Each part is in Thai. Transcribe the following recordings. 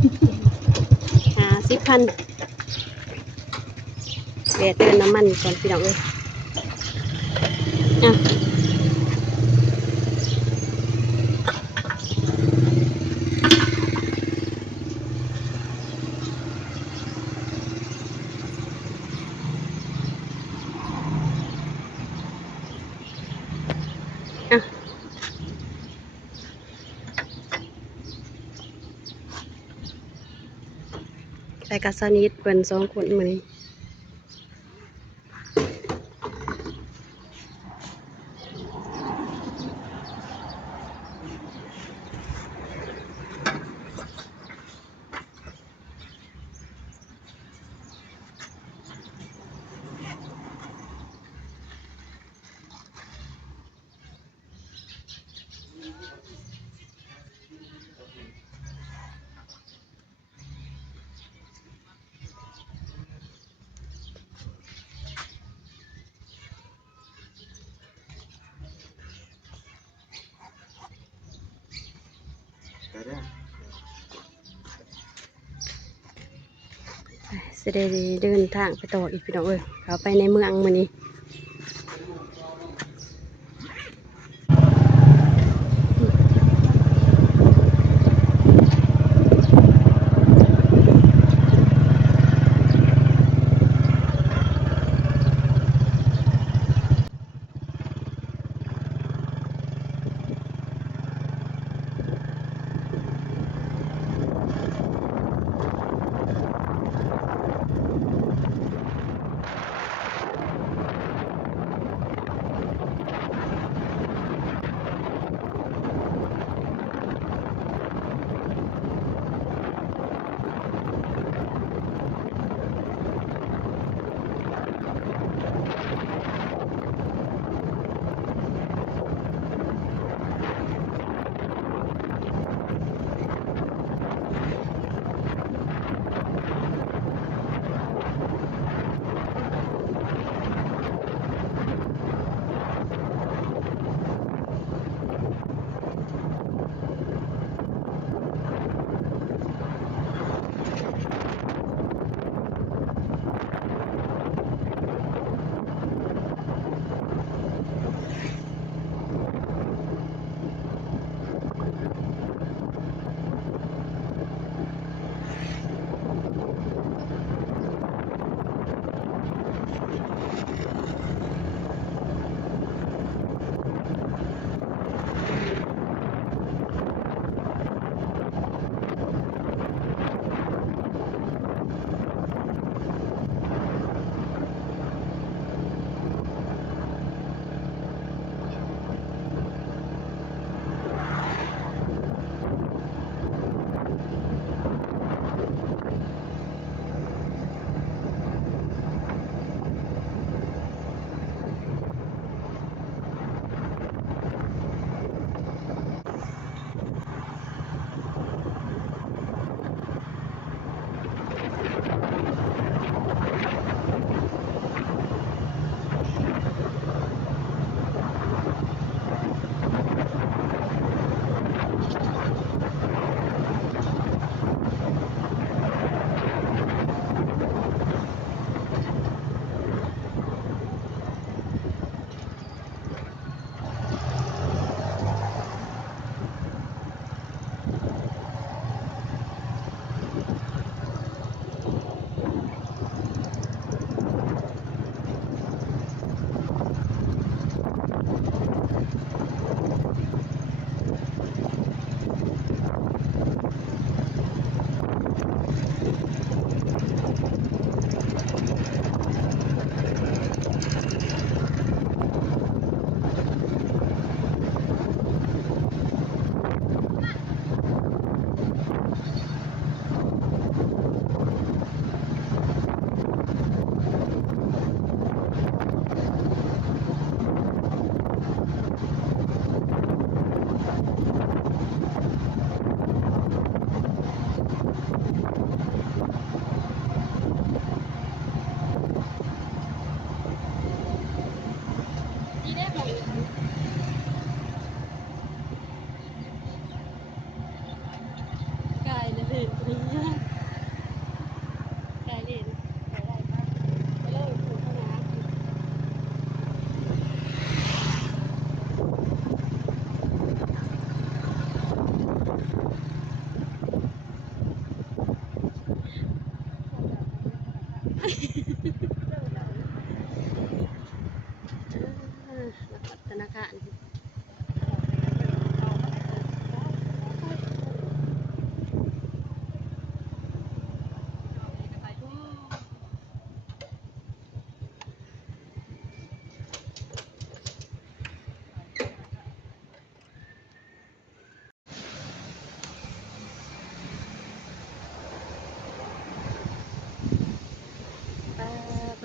50,000แวะเติมน้ำมันก่อนพี่น้องเอ้ยไปกับสนิทเพิ่น2คนมื้อนี้สิได้เดินทางไปต่ออีกพี่น้องเอ้ยเขาไปในเมืองมื้อนี้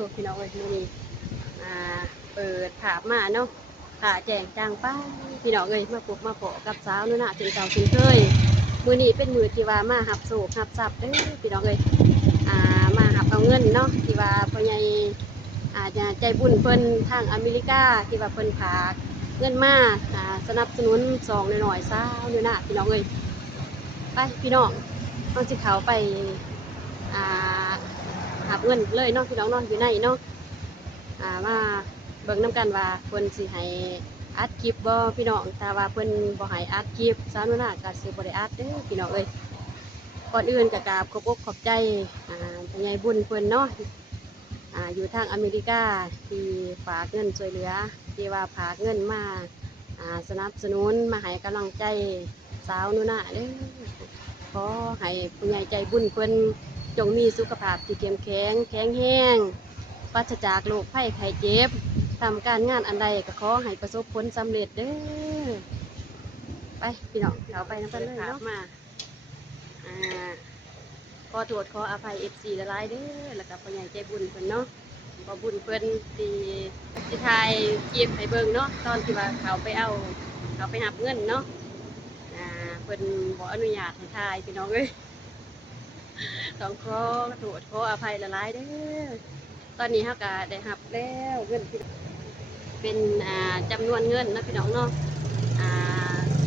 กพี่น้องเอ้ยมื้อนี้เปิดภาพมาเนาะค่ะแจ้งจางป้าพี่น้องเอ้ยมาพบมาพอกับสาวนุ่นน่ะจึงเก่าจึงเคยมื้อนี้เป็นมื้อที่ว่ามาหับโศกหับทรัพย์เด้อพี่น้องเอ้ยมาหับเอาเงินเนาะที่ว่าพ่อใหญ่อาจจะใจบุญเพิ่นทางอเมริกาที่ว่าเพิ่นฝากเงินมาสนับสนุนซองน้อยๆสาวนุ่นน่ะพี่น้องเอ้ยไปพี่น้องเราสิเข้าไปอ่าหับเงินเลยเนาะพี่น้องเนาะอยู่ในเนาะมาเบิ่งน้ำกันว่าเพิ่นสิให้อัดคลิปบ่พี่น้องแต่ว่าเพิ่นบ่ให้อัดคลิปสาวนุ่นน่ะก็สิบ่ได้อัดเด้อพี่น้องเอ้ยก่อนอื่นก็กราบขอบอกขอบใจพ่อใหญ่บุญเพิ่นเนาะอยู่ทางอเมริกาที่ฝากเงินช่วยเหลือที่ว่าฝากเงินมาสนับสนุนมาให้กำลังใจสาวนุ่นน่ะเด้อขอให้ผู้ใหญ่ใจบุญเพิ่นจงมีสุขภาพที่เข้มแข็งแข็งแรงปราศจากโรคภัยไข้เจ็บทำการงานอันใดก็ขอให้ประสบผลสำเร็จเด้อไปพี่น้องเขาไปน้ำกันเลยเนาะมาขอโทษขออภัย FC ละลายเด้อแล้วก็พ่อใหญ่ใจบุญเพิ่นเนาะขอบุญเพิ่นที่ถ่ายคลิปให้เบิ่งเนาะตอนที่ว่าเขาไปหับเงินเนาะเพิ่นบ่อนุญาตให้ถ่ายพี่น้องเอ้ยต้องขอโทษขออภัยละลายเด้อตอนนี้เฮาก็ได้หับแล้วเงินเป็นจำนวนเงินนะพี่น้องเนาะ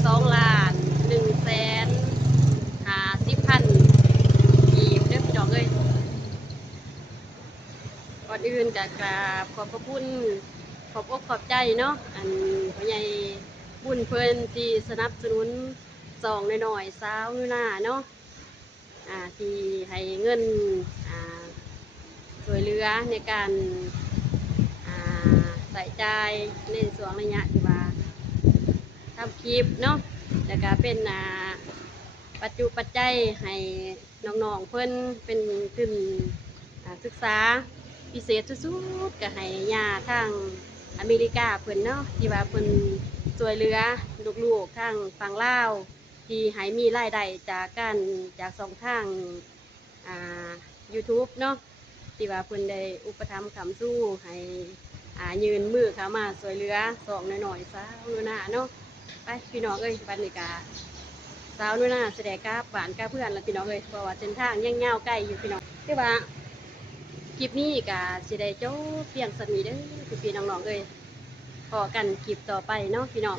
2,150,000กีบเด้อพี่น้องเอ้ยก่อนอื่นก็กราบขอบพระคุณขอบอกขอบใจเนาะพ่อใหญ่บุญเพิ่นที่สนับสนุนซองน้อยๆสาวนุ่นน่ะเนาะที่ให้เงินช่วยเหลือในการใส่ใจในส่วนระยะที่ว่าทำคลิปเนาะแล้วก็เป็นปัจจุปัจจัยให้น้องๆเพิ่นเป็นทุนศึกษาพิเศษสุดๆก็ให้ญาทางอเมริกาเพิ่นเนาะที่ว่าเพิ่นช่วยเหลือลูกๆทางฝั่งลาวที่ให้มีรายได้จากสองทางYouTube เนาะที่ว่าเพิ่นได้อุปถัมภ์ค้ำสู้ให้ยืนมือเข้ามาช่วยเหลือสองน้อยๆสาวนุ่นน่ะเนาะไปพี่น้องเอ้ยบัดนี้ก็สาวนุ่นน่ะแสดงกับบ้านกับเพื่อนแล้วพี่น้องเอ้ยเพราะว่าเส้นทางยังยาวไกลอยู่พี่น้องคือว่าคลิปนี้ก็สิได้จบเพียงสักนี้เด้อพี่น้องๆเอ้ยพอกันคลิปต่อไปเนาะพี่น้อง